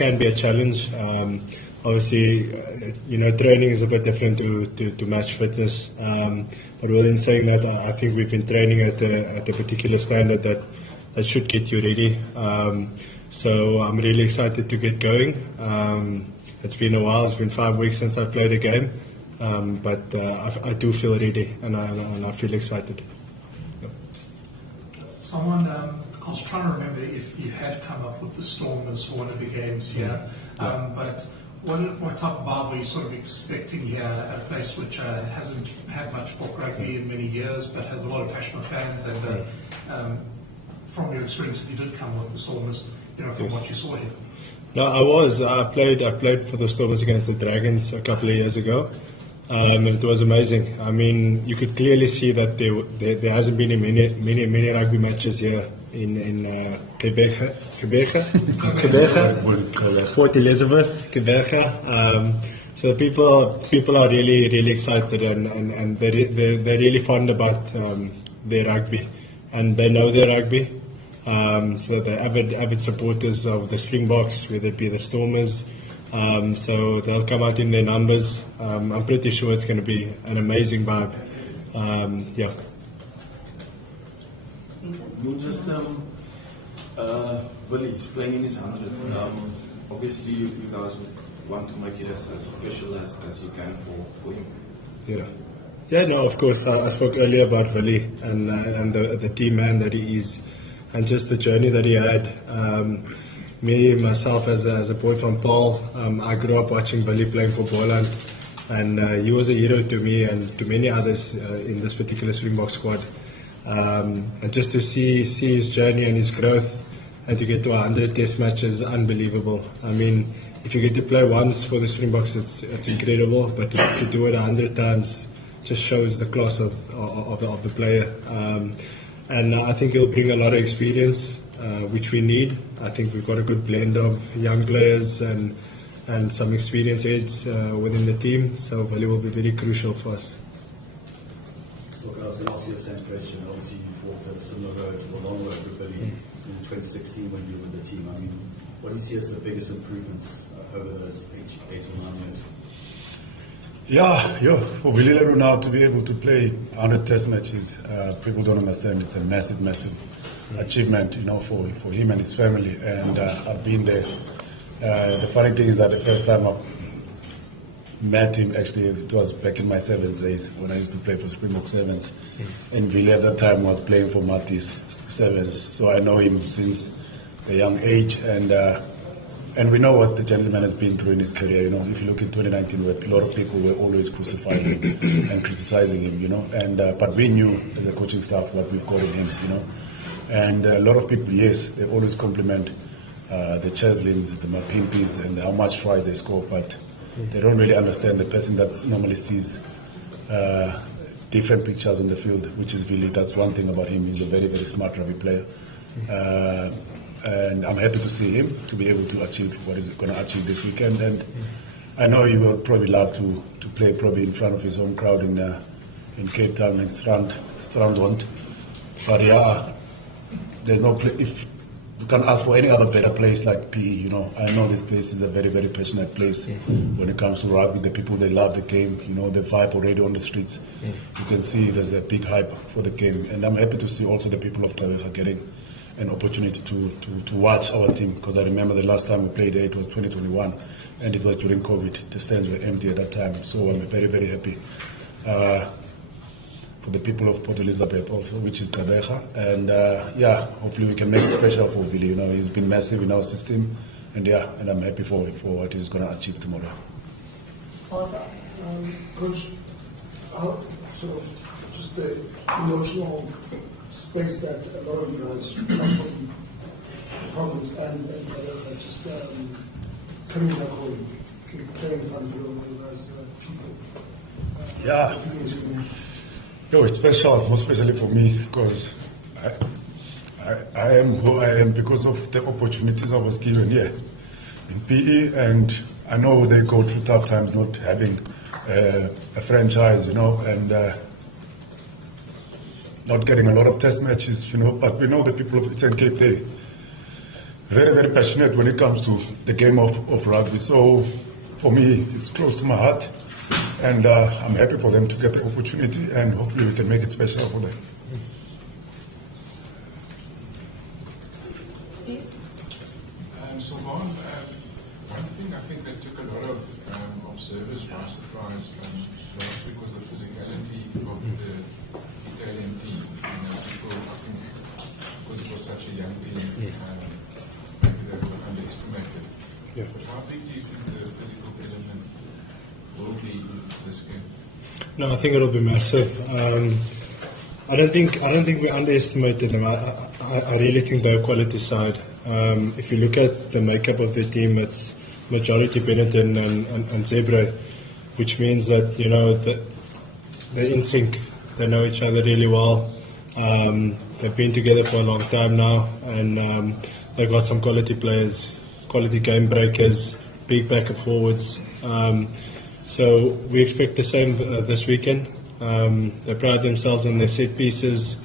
can be a challenge. Obviously, training is a bit different to match fitness. But within saying that, I think we've been training at a particular standard that should get you ready. So I'm really excited to get going. It's been a while. It's been 5 weeks since I played a game. But I do feel ready, and I feel excited. Someone, I was trying to remember if you had come up with the Storm as one of the games here, but what type of vibe were you sort of expecting here at a place which hasn't had much Sport rugby in many years, but has a lot of passionate fans? And from your experience, if you did come with the Stormers, from what you saw here. No, I played for the Stormers against the Dragons a couple of years ago. And it was amazing. I mean, you could clearly see that there hasn't been many rugby matches here in Quebec, Port Elizabeth, Quebec. So people are really excited, and they're really fond about their rugby, and they know their rugby. So they're avid supporters of the Springboks, whether it be the Stormers. So they'll come out in their numbers. I'm pretty sure it's going to be an amazing vibe. Yeah. You just Willie playing in his 100. Obviously, you guys would want to make it as special as you can for him. Yeah. Yeah. No. Of course. I spoke earlier about Willie and the team man that he is, and just the journey that he had. Me, myself, as a boy from Paul, I grew up watching Billy playing for Boland, and he was a hero to me and to many others in this particular Springbok squad. And just to see his journey and his growth, and to get to 100 test matches, unbelievable. I mean, if you get to play once for the Springboks, it's incredible, but to do it 100 times just shows the class of the player. And I think he'll bring a lot of experience, which we need. I think we've got a good blend of young players and some experienced heads within the team. So Willie will be very crucial for us. So I was going to ask you the same question. Obviously, you've walked a similar road, or a long road with Billy in 2016 when you were with the team. I mean, what do you see as the biggest improvements over those 8 or 9 years? Yeah, for Willie Leroux now to be able to play 100 test matches, people don't understand. It's a massive achievement, for him and his family. And I've been there. The funny thing is that the first time I met him, actually, it was back in my sevens days when I used to play for Springbok Sevens. And Willie at that time was playing for Matisse Sevens. So I know him since a young age. And we know what the gentleman has been through in his career. If you look in 2019, where a lot of people were always crucifying him and criticizing him. And but we knew as a coaching staff what we've got in him. And a lot of people, yes, they always compliment the Cheslins, the Mapimpis, and how much tries they score, but they don't really understand the person that normally sees different pictures on the field, which is Willie. That's one thing about him. He's a very, very smart rugby player. And I'm happy to see him to be able to achieve what he's going to achieve this weekend. And I know he will probably love to play probably in front of his home crowd in Cape Town and Strandhond. But yeah, there's no place. If you can ask for any other better place like PE, I know this place is a very, very passionate place when it comes to rugby. The people, they love the game. The vibe already on the streets. You can see there's a big hype for the game, and I'm happy to see also the people of Tavega getting an opportunity to watch our team, because I remember the last time we played there, it was 2021, and it was during COVID. The stands were empty at that time, so I'm very, very happy for the people of Port Elizabeth also, which is Tavega, and hopefully we can make it special for Willie. He's been massive in our system, and I'm happy for what he's going to achieve tomorrow. Coach, how sort of just the emotional space that a lot of you guys come from the province and just coming back home, playing in front of all those people. Yeah. It's special, most especially for me, because I am who I am because of the opportunities I was given here in PE, and I know they go through tough times not having a franchise, and not getting a lot of test matches, but we know the people of Eastern Cape, very, very passionate when it comes to the game of rugby. So for me, it's close to my heart. And I'm happy for them to get the opportunity, and hopefully we can make it special for them. Salmaan, one thing I think that took a lot of observers by surprise last week was the physicality of the Italian team. People, I think, because it was such a young team, maybe they were underestimated. Yeah. But how big do you think the physical element will be in this game? No, I think it'll be massive. I don't think we underestimated them. I really think they're a quality side. If you look at the makeup of the team, it's majority Benetton and Zebra, which means that they're in sync. They know each other really well. They've been together for a long time now, and they've got some quality players, quality game breakers, big back and forwards. So we expect the same this weekend. They pride themselves on their set pieces,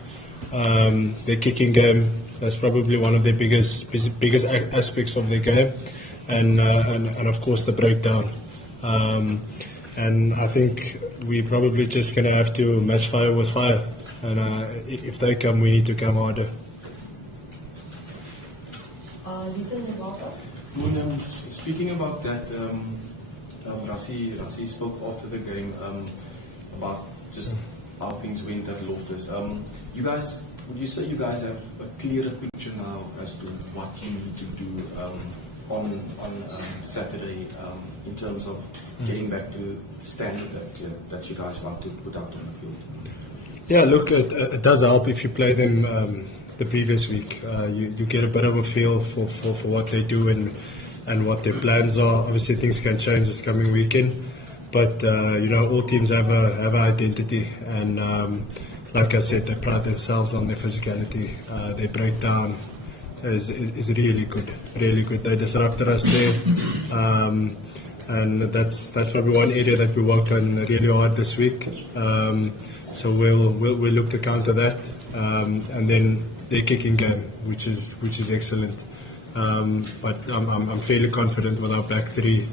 their kicking game. That's probably one of their biggest aspects of their game, and of course the breakdown. And I think we're probably just going to have to match fire with fire. And if they come, we need to come harder. Speaking about that, Rassie spoke after the game about just how things went at Loftus. Would you say you guys have a clearer picture now as to what you need to do on Saturday in terms of getting back to standard that you guys want to put out on the field? Yeah, look, it does help if you play them the previous week. You get a bit of a feel for what they do and what their plans are. Obviously, things can change this coming weekend, but all teams have an identity, and like I said, they pride themselves on their physicality. Their breakdown is really good, really good. They disrupted us there, and that's probably one area that we worked on really hard this week. So we'll look to counter that, and then their kicking game, which is excellent. But I'm fairly confident with our back three,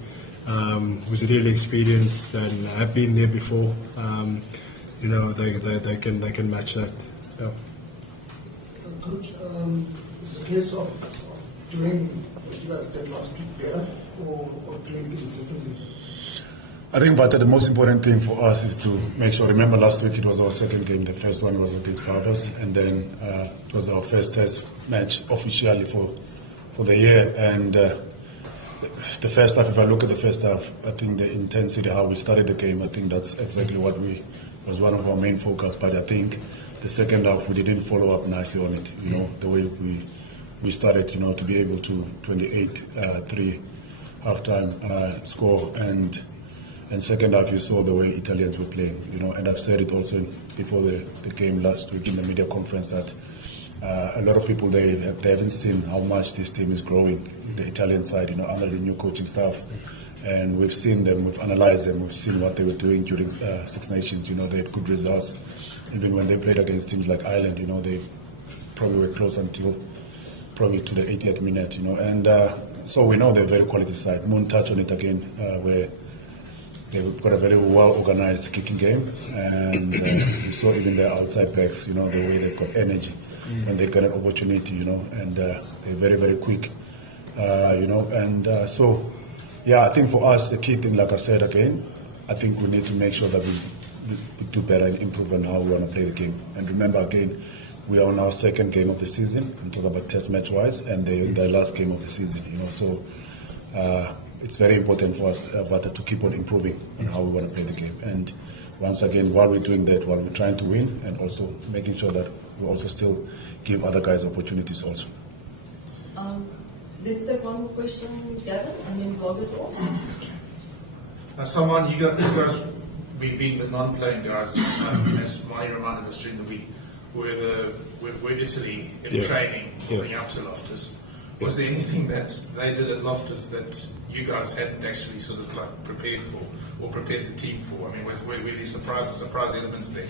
who's really experienced and have been there before. They can match that. Yeah. Coach, is it a case of doing what you guys did last week better, or doing things differently? I think, but the most important thing for us is to make sure. Remember, last week it was our second game. The first one was against Barbers, and then it was our first test match officially for the year. And the first half, if I look at the first half, I think the intensity, how we started the game, I think that's exactly what was one of our main focus. But I think the second half we didn't follow up nicely on it. The way we started, to be able to 28-3 halftime score, and second half you saw the way Italians were playing. And I've said it also before the game last week in the media conference that a lot of people they haven't seen how much this team is growing, the Italian side, under the new coaching staff. And we've seen them, we've analyzed them, we've seen what they were doing during Six Nations. They had good results. Even when they played against teams like Ireland, they probably were close until probably to the 80th minute, And so we know they're a very quality side. Moon touched on it again, where they've got a very well-organized kicking game. And we saw even their outside backs, the way they've got energy when they get an opportunity, and they're very, very quick, And so, yeah, I think for us, the key thing, like I said again, I think we need to make sure that we do better and improve on how we want to play the game. And remember, again, we are on our second game of the season. I'm talking about test match-wise, and the last game of the season. So it's very important for us to keep on improving on how we want to play the game. And once again, while we're doing that, while we're trying to win, and also making sure that we also still give other guys opportunities also. Let's take one more question, Gavin, and then God is off. Salmaan, you guys, being the non-playing guys, as Maya reminded us during the week, were Italy in training going up to Loftus. Was there anything that they did at Loftus that you guys hadn't actually sort of prepared for or prepared the team for? I mean, were there surprise elements there?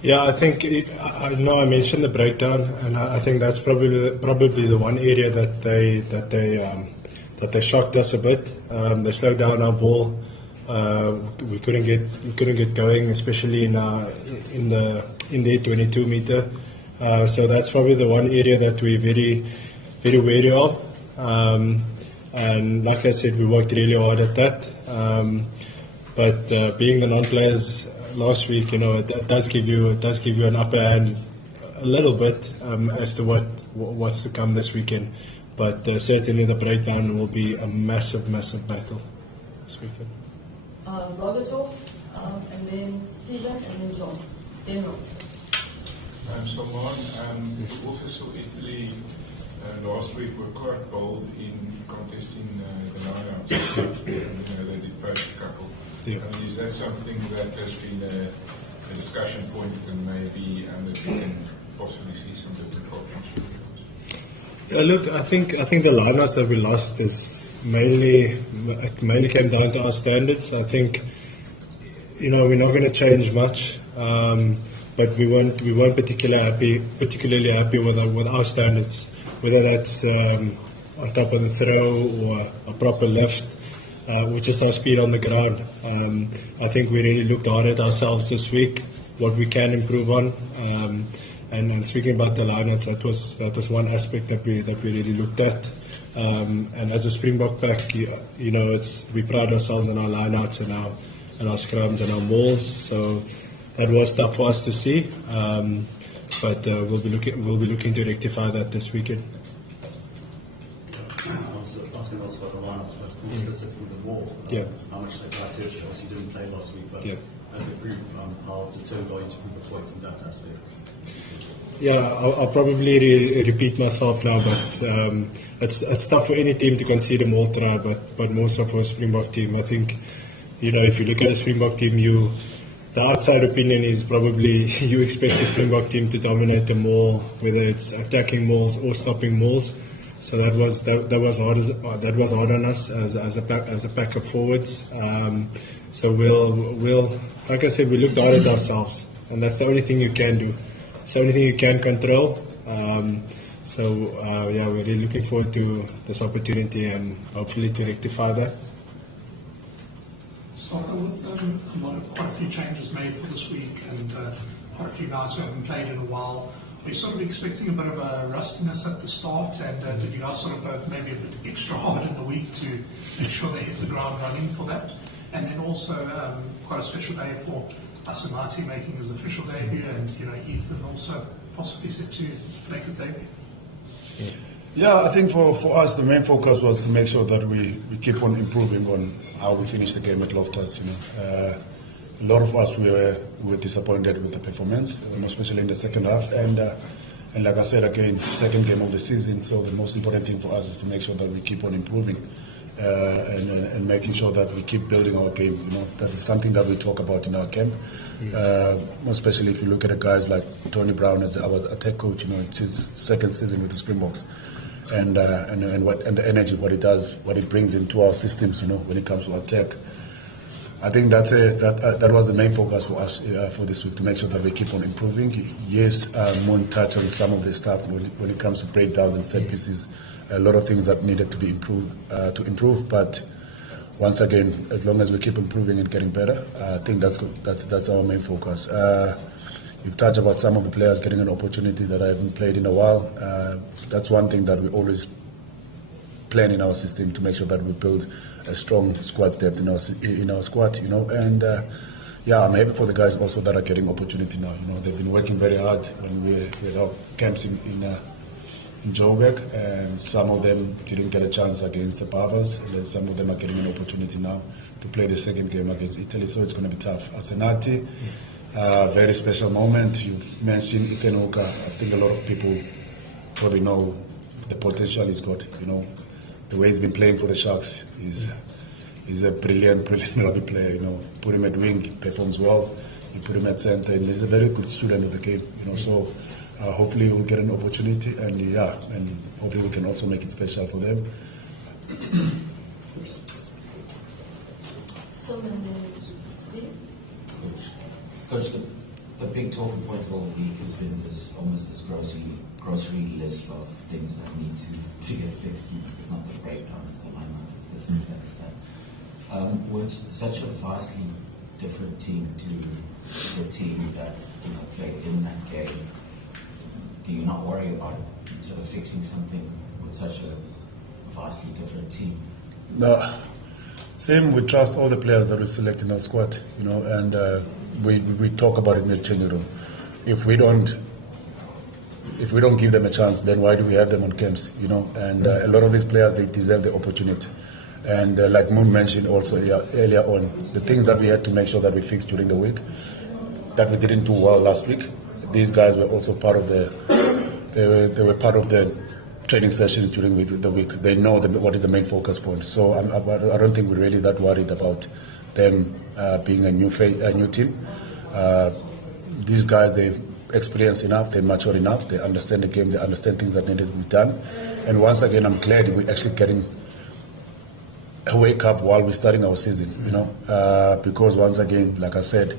Yeah, I think I know I mentioned the breakdown, and I think that's probably the one area that they shocked us a bit. They slowed down our ball. We couldn't get going, especially in the 22 meter. So that's probably the one area that we're very wary of. And like I said, we worked really hard at that. But being the non-players last week, it does give you an upper hand a little bit as to what's to come this weekend. But certainly the breakdown will be a massive battle this weekend. Rogersdorf, and then Stephen, and then John. Then Rob. Salmaan, we also saw Italy last week were quite bold in contesting the lineouts. They did post a couple. Yeah. Is that something that has been a discussion point and maybe that we can possibly see some different options? Yeah, look, I think the lineouts that we lost is mainly came down to our standards. I think we're not going to change much, but we weren't particularly happy with our standards, whether that's on top of the throw or a proper lift. Which is our speed on the ground. I think we really looked hard at ourselves this week, what we can improve on. And speaking about the lineouts, that was one aspect that we really looked at. And as a Springbok pack, we pride ourselves on our lineouts and our scrums and our mauls. So that was tough for us to see. But we'll be looking to rectify that this weekend. I was asking also about the lineups, but more specifically the ball. Yeah. How much they passed yesterday? Obviously, you didn't play last week, but Yeah. as a group, how determined are you to move the points in that aspect? Yeah, I'll probably repeat myself now, but it's tough for any team to concede a maul try, but more so for a Springbok team. I think, if you look at a Springbok team, the outside opinion is probably you expect the Springbok team to dominate the maul, whether it's attacking mauls or stopping mauls. So that was hard on us as a pack of forwards. So we'll like I said, we looked hard at ourselves, and that's the only thing you can do. It's the only thing you can control. We're really looking forward to this opportunity and hopefully to rectify that. With quite a few changes made for this week, and quite a few guys who haven't played in a while. Are you sort of expecting a bit of a rustiness at the start, and did you guys sort of go maybe a bit extra hard in the week to ensure they hit the ground running for that? And then also quite a special day for Salmaan making his official debut, and Ethan also possibly set to make his debut. Yeah, I think for us the main focus was to make sure that we keep on improving on how we finish the game at Loftus. A lot of us were disappointed with the performance, especially in the second half. And like I said again, second game of the season. So the most important thing for us is to make sure that we keep on improving and making sure that we keep building our game. That is something that we talk about in our camp. Especially if you look at the guys like Tony Brown as our attack coach. It's his second season with the Springboks. And the energy, what it does, what it brings into our systems, when it comes to attack. I think that was the main focus for us for this week, to make sure that we keep on improving. Yes, Moon touched on some of the stuff when it comes to breakdowns and set pieces. A lot of things that needed to be improved. But once again, as long as we keep improving and getting better, I think that's good. That's our main focus. You've touched about some of the players getting an opportunity that I haven't played in a while. That's one thing that we always plan in our system, to make sure that we build a strong squad depth in our squad. And I'm happy for the guys also that are getting opportunity now. They've been working very hard when we had our camps in Joburg, and some of them didn't get a chance against the Barbers, and then some of them are getting an opportunity now to play the second game against Italy. So it's going to be tough. Asenati, very special moment. You've mentioned Ethan Oka. I think a lot of people probably know the potential he's got. The way he's been playing for the Sharks is a brilliant rugby player. Put him at wing, he performs well. You put him at centre, and he's a very good student of the game. So hopefully we'll get an opportunity, and hopefully we can also make it special for them. So, and then Steve? Coach, the big talking point all week has been this almost this grocery list of things that need to get fixed. It's not the breakdown, it's the lineup, it's this, it's that, it's that. With such a vastly different team to the team that played in that game, do you not worry about sort of fixing something with such a vastly different team? No. Same, we trust all the players that we select in our squad, and we talk about it in the changing room. If we don't give them a chance, then why do we have them on camps, And a lot of these players, they deserve the opportunity. And like Moon mentioned also earlier on, the things that we had to make sure that we fixed during the week, that we didn't do well last week. These guys were also part of they were part of the training sessions during the week. They know what is the main focus point. So I don't think we're really that worried about them being a new team. These guys, they've experienced enough, they're mature enough, they understand the game, they understand things that needed to be done. And once again, I'm glad we're actually getting a wake up while we're starting our season, because once again, like I said,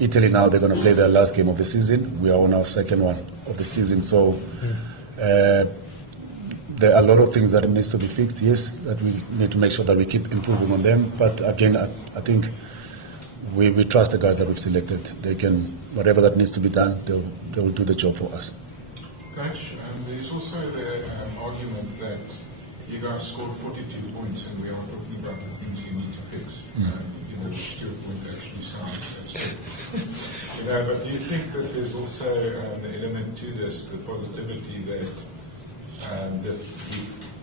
Italy now, they're going to play their last game of the season. We are on our second one of the season. So there are a lot of things that needs to be fixed, yes, that we need to make sure that we keep improving on them. But again, I think we trust the guys that we've selected. They can, whatever that needs to be done, they'll do the job for us. Coach, there's also the argument that you guys scored 42 points and we are talking about the things you need to fix. The Stuart point actually sounds absurd. But do you think that there's also the element to this, the positivity that that you're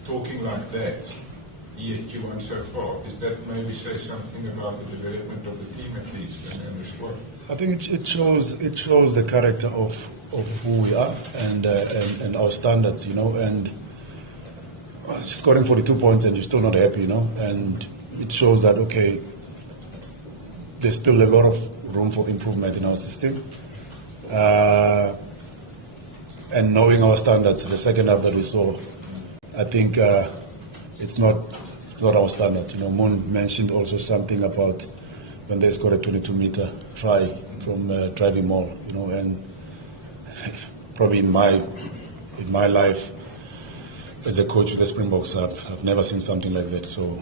talking like that, yet you went so far? Is that maybe say something about the development of the team at least and the squad? I think it shows the character of who we are and our standards, and scoring 42 points and you're still not happy, and it shows that, okay, there's still a lot of room for improvement in our system. And knowing our standards, the second half that we saw, I think it's not our standard. Moon mentioned also something about when they scored a 22-meter try from driving maul, and probably in my life as a coach with the Springboks, I've never seen something like that. So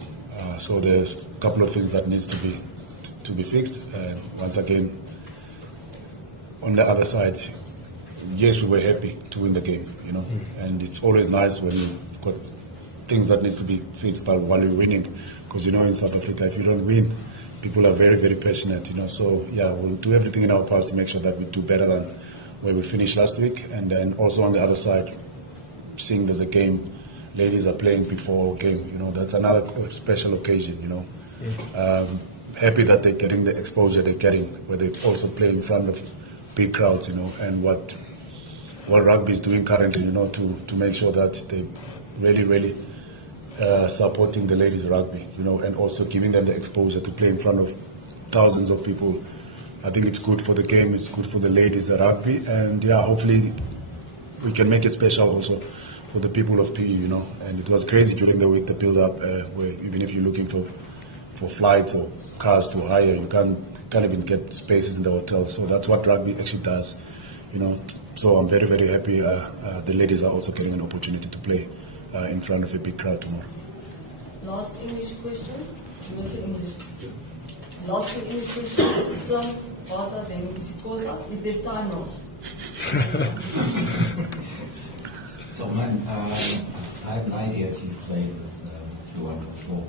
there's a couple of things that needs to be fixed. Once again, on the other side, yes, we were happy to win the game, and it's always nice when you've got things that needs to be fixed while we're winning, because in South Africa, if you don't win, people are very, very passionate, So yeah, we'll do everything in our powers to make sure that we do better than where we finished last week, and then also on the other side, seeing there's a game, ladies are playing before a game, that's another special occasion, Happy that they're getting the exposure they're getting, where they also play in front of big crowds, and what rugby is doing currently, to make sure that they really supporting the ladies rugby, and also giving them the exposure to play in front of thousands of people. I think it's good for the game, it's good for the ladies rugby, and yeah, hopefully we can make it special also for the people of PE, And it was crazy during the week, the build-up, where even if you're looking for flights or cars to hire, you can't even get spaces in the hotel. So that's what rugby actually does, So I'm very, very happy the ladies are also getting an opportunity to play in front of a big crowd tomorrow. Last English question. Last two English questions. Some water, then Sikosa, if there's time, Ross. So, man, I have no idea if you played with Luan before.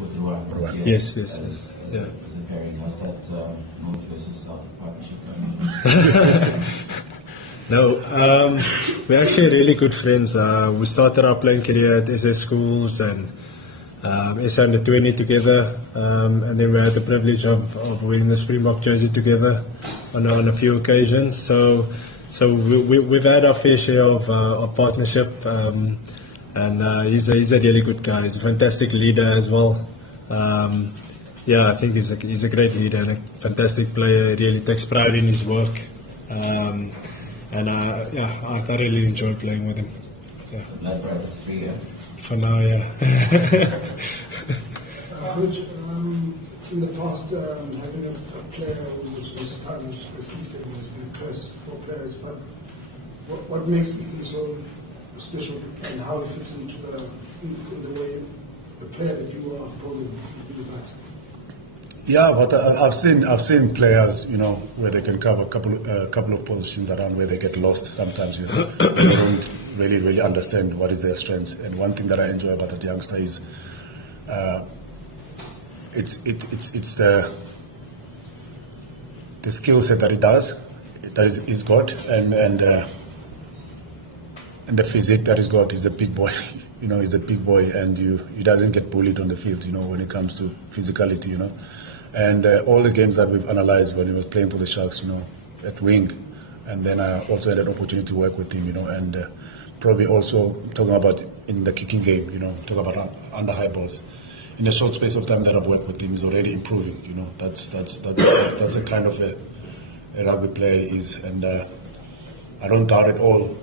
With Luan. Yes. As yeah. a pairing, was that North versus South partnership going? No, we're actually really good friends. We started our playing career at SS schools and SA under 20 together, and then we had the privilege of wearing the Springbok jersey together on a few occasions. So we've had our fair share of partnership, and he's a really good guy. He's a fantastic leader as well. I think he's a great leader and a fantastic player. He really takes pride in his work. I thoroughly enjoy playing with him. Yeah. Blood brothers 3, yeah? For now, yeah. Coach, in the past, having a player who was versatile as Ethan has been a curse for players, but what makes Ethan so special and how it fits into in the way the player that you are probably best? Yeah, but I've seen players, where they can cover a couple of positions around where they get lost sometimes. They don't really understand what is their strengths. And one thing that I enjoy about that youngster is it's the skill set that he does, that he's got, and the physique that he's got. He's a big boy. He's a big boy, and he doesn't get bullied on the field. When it comes to physicality. And all the games that we've analysed when he was playing for the Sharks, at wing, and then I also had an opportunity to work with him, and probably also talking about in the kicking game, talking about under high balls. In the short space of time that I've worked with him, he's already improving. That's a kind of a rugby player is, and I don't doubt at all.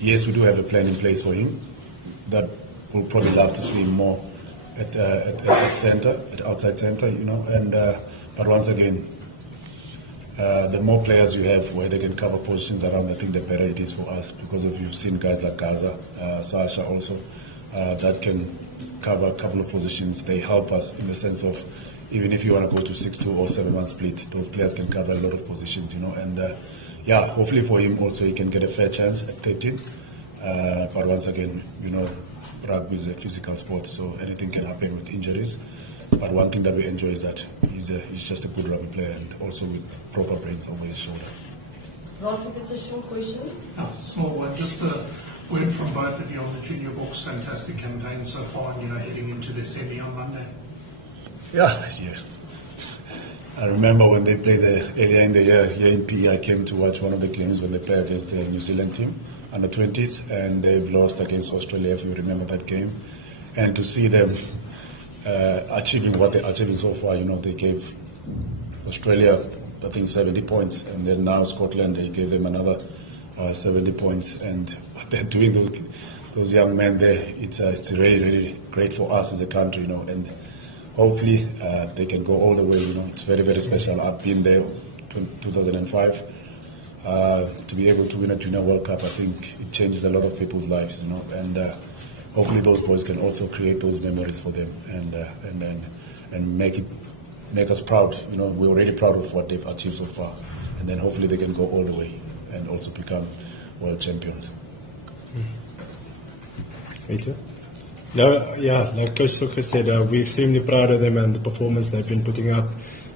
Yes, we do have a plan in place for him. That we'll probably love to see him more at centre, at outside centre, and but once again, the more players you have where they can cover positions around, I think the better it is for us, because you've seen guys like Gaza, Sasha also, that can cover a couple of positions. They help us in the sense of, even if you want to go to 6-2 or 7-1 split, those players can cover a lot of positions, and hopefully for him also he can get a fair chance at 13. But once again, rugby is a physical sport, so anything can happen with injuries. But one thing that we enjoy is that he's just a good rugby player, and also with proper brains over his shoulder. Ross, if it's a short question. Small one, just a word from both of you on the Junior Box. Fantastic campaign so far, and heading into the semi on Monday. Yeah. I remember when they played earlier in the year here in PE, I came to watch one of the games when they play against the New Zealand team, under 20s, and they've lost against Australia, if you remember that game. And to see them achieving what they're achieving so far, they gave Australia, I think, 70 points, and then now Scotland, they gave them another 70 points, and what they're doing, those young men there, it's really great for us as a country, and hopefully they can go all the way. It's very, very special. I've been there 2005. To be able to win a Junior World Cup, I think it changes a lot of people's lives, and hopefully those boys can also create those memories for them, and make us proud. We're already proud of what they've achieved so far, and then hopefully they can go all the way and also become world champions. Me too. No, yeah, like Coach Lucas said, we're extremely proud of them and the performance they've been putting up.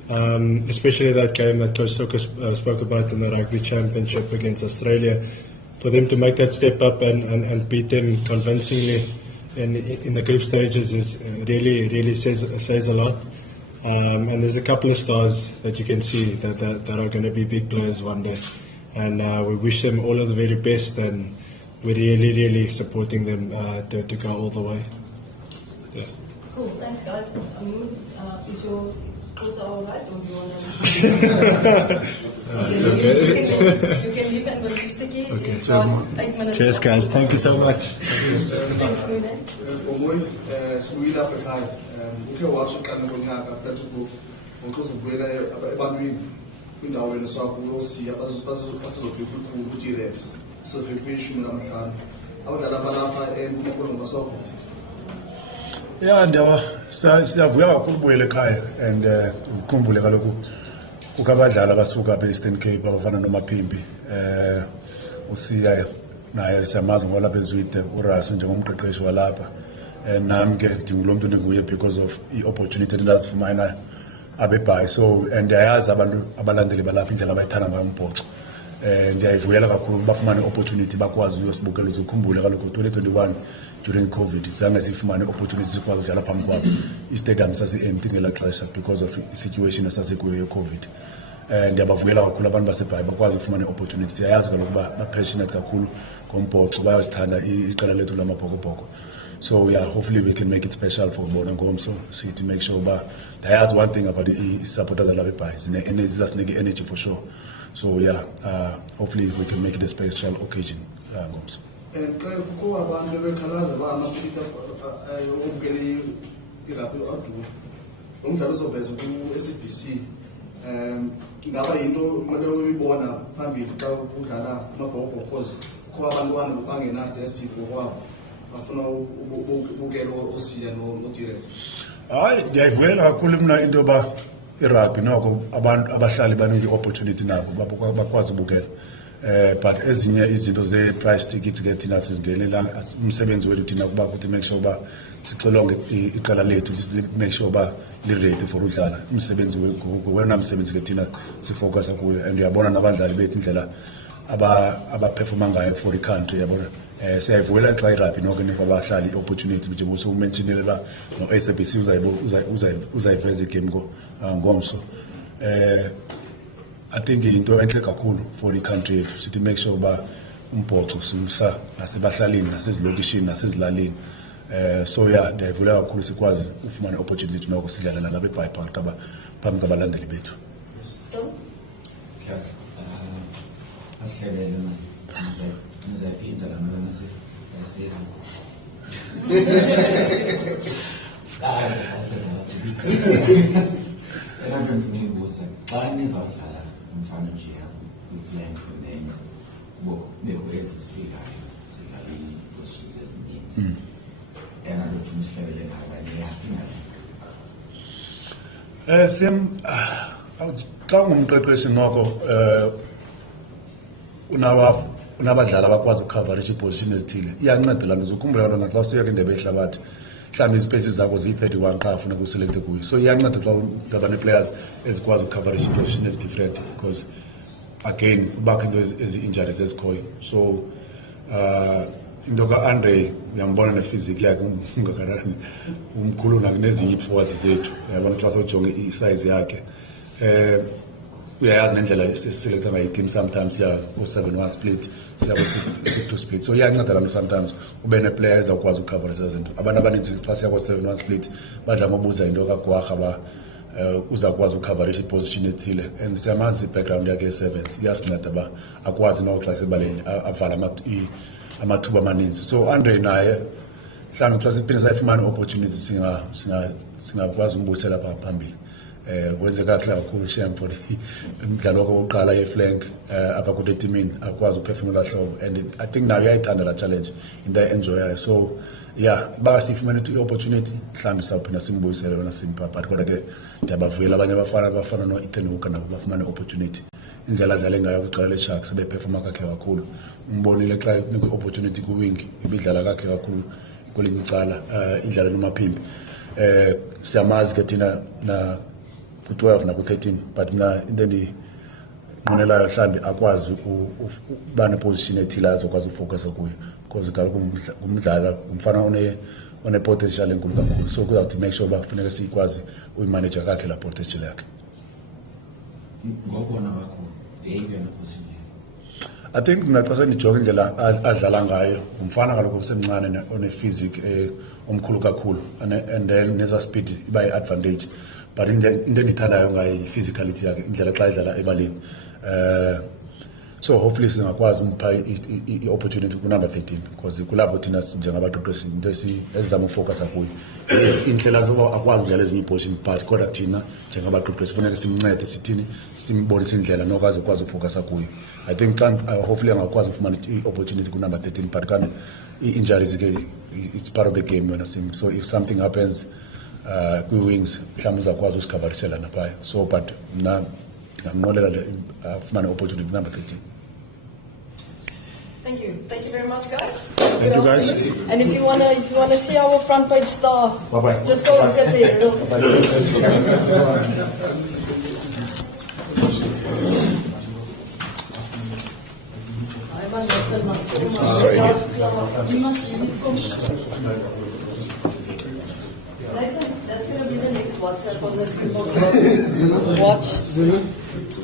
Especially that game that Coach Lucas spoke about in the Rugby Championship against Australia. For them to make that step up and beat them convincingly in the group stages is really says a lot. And there's a couple of stars that you can see that are going to be big players one day. And we wish them all of the very best, and we're really supporting them to go all the way. Yeah. Cool, thanks guys. Is your quota all right, or do you want to... It's okay. You can leave and we'll sticky. Okay, It's cheers, about 8 minutes. Cheers, guys. Thank you so much. Thanks, Moerat. Sibuyile apha ekhaya ukhe watsho xa ngonyaka aphethe ukufa ngokuze ubuyela ebantwini kwindawo wena sakuyosiya basizofika kwikhulu ukuthi i-rex sizofika kwishumi lanhlanu abadlali abalapha kumaqondo basakude. Yeah, siyavuya kakhulu ubuyela ekhaya, and ukhumbule kaloku kukho abadlali abasuka apha e-Eastern Cape abafana noMaphimbi, usiya naye siyamazi ngolapha eZwide, urasi njengomqeqeshi walapha. Nami ke ndingulo mntu ndinguye because of i-opportunity endazifumana abebhayi. So and ndiyayazi abantu abalandeli balapha indlela abayithanda ngayo umbhoxo. Ndiyayivuyela kakhulu bafumane i-opportunity bakwazi uyosibukela. Uzokhumbula kaloku 2021 during COVID zange sifumane i-opportunity sikwazi udlala phambi kwabo. I-stadium sasi-empty ngelaa xesha because of i-situation esasikuyo ye-COVID. Ndiyabavuyela kakhulu abantu basebhayi bakwazi ukufumana i-opportunity. Siyayazi kaloku uba ba-passionate kakhulu ngombhoxo, bayazithanda iqela lethu lamabhokobhoko. So yeah, hopefully we can make it special for bona ngomso, so to make sure that there's one thing about the supporters that love it, and it's just energy for sure. So yeah, hopefully we can make it a special occasion ngomso. And kukho abantu bekhalaza ba amaphita obukele iraphi adu umdlalo uzoveza ku-SABC ingaba yinto kumele uyibona phambili xa udlala amabhokho because kho abantwana bangena-DStv ngokwabo bafuna ubukela osiya no-T-Rex. Hayi, ndiyayivuyela kakhulu mna into yoba irugby noko abantu abahlali banee-opportunity nabo bakwazi ubukela. But ezinye izinto ze-price tickets ke thina sizingenela umsebenzi wethu thina kuba kuthi make sure uba sixilonge iqela lethu make sure uba li-ready for udlala umsebenzi wena msebenzi ke thina sifocusa kuyo and uyabona nabadlali bethu indlela abaperforma ngayo for i-country yabona. Siyayivuyela xa irugby noko nikho abahlali i-opportunity njengoba umentionile uba no-SABC uzayiveza igame ngomso. I think into enhle kakhulu for i-country yethu sithi make sure uba umbhoxo simsa nasebahlalini nasezilokishini nasezilalini. So yeah, ndiyayivula kakhulu sikwazi ufumana opportunity noko sidlala nalapha eBhayibhaqi phambi kwabalandeli bethu. Umfana nje ukuyanga kunenye bekho ezifikayo sidlala i-positions ezininzi engalokhu umhlabele ngabanye yaphi ngale Sim xa ungumqeqeshi noko unabadlali abakwazi ukukhavarisha iiposition ezithile iyanceda laa nto zukhumbula lona xa usiyeka indebe yehlabathi mhlawumbi izipesi zakho ziyi-31 qha funeka uselekte kuyo so iyanceda xa udaba nee-players ezikwazi ukukhavarisha iiposition ezi-different because again kubakho into ezi-injuries ezikhoyo so into ka-Andre uyambona ne-physique yakhe ungakanani umkhulu nezinye ii-forward zethu uyabona xa sowujonge isize yakhe uyayazi nendlela esiselekta ngayo i-team sometimes siya ko-7-1 split siya ko-6-2 split so iyanceda laa sometimes ube ne-player ezawukwazi ukukhavarisa zinto abantu abaninzi xa siya ko-7-1 split badla ngobuza into kagwarha uzakwazi ukukhavarisha iposition ethile and siyamazi i-background yakhe ye-sevens iyasinceda uba akwazi noko xa sebaleni avala amathuba amaninzi so Andre naye mhlawumbi xa siphinde sayifumana i-opportunity singakwazi umbuyisela phambili wenze kakuhle kakhulu shem for umdlalo wakhe wokuqala ye-flank apha kude etimini akwazi uphefumula hlobo and I think nayo uyayithanda la challenge into ayi-enjoyayo so yeah baka siyifumene i-opportunity mhlawumbi sawuphinda simbuyisele yona simpha but kodwa ke ndiyabavuyela abanye abafana no-Ethan Hooker nabo bafumane i-opportunity indlela adlale ngayo kwiqela le-Sharks sebephefuma kakuhle kakhulu umbonile xa nikwe i-opportunity ku-wing ibidlala kakuhle kakhulu kwelinye icala idlala nomaphimbi siyamazi ke thina ku-12 naku-13 but mna into endinqwenelayo mhlawumbi akwazi uba neposition ethile azokwazi ufocusa kuyo because kaloku ngumfana one-potential enkulu kakhulu so kuzawuthi make sure uba kufuneka siyikwazi uyimaneja kakuhle la potential yakhe. Ngokubona kwakho yeyiphi yona position? I think mna xa sendijonga indlela adlala ngayo ngumfana kaloku usemncane one-physique omkhulu kakhulu and then neza speed iba yi-advantage but into endithandayo ngayo i-physicality yakhe indlela xa idlala ebaleni so hopefully singakwazi umpha i-opportunity ku-number 13 because kulapho thina njengabaqeqeshi into ezizama ufocusa kuyo indlela zoba akwazi udlala ezinye iiposition but kodwa thina njengabaqeqeshi funeka simncede sithini simbonise indlela noko azokwazi ufocusa kuyo I think hopefully angakwazi ufumana i-opportunity ku-number 13 but kanti i-injuries ke it's part of the game yona sim so if something happens kwi-wings mhlawumbi uzakwazi usikhavarishela naphaya so but mna ndingamnqolela afumane opportunity number 13. Thank you very much, guys. Thank you, guys. And if you wanna see our front page star, Bye-bye. just go look at there. Sorry. That's going to be the next WhatsApp on the Springbok. Watch.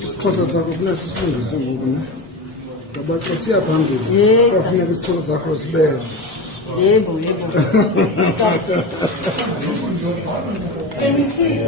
Isixhosa sakho funeka sisifundise ngoku ne ngoba xa siya phambili kwafuneka isixhosa sakho sibele. Yebo. Can you see?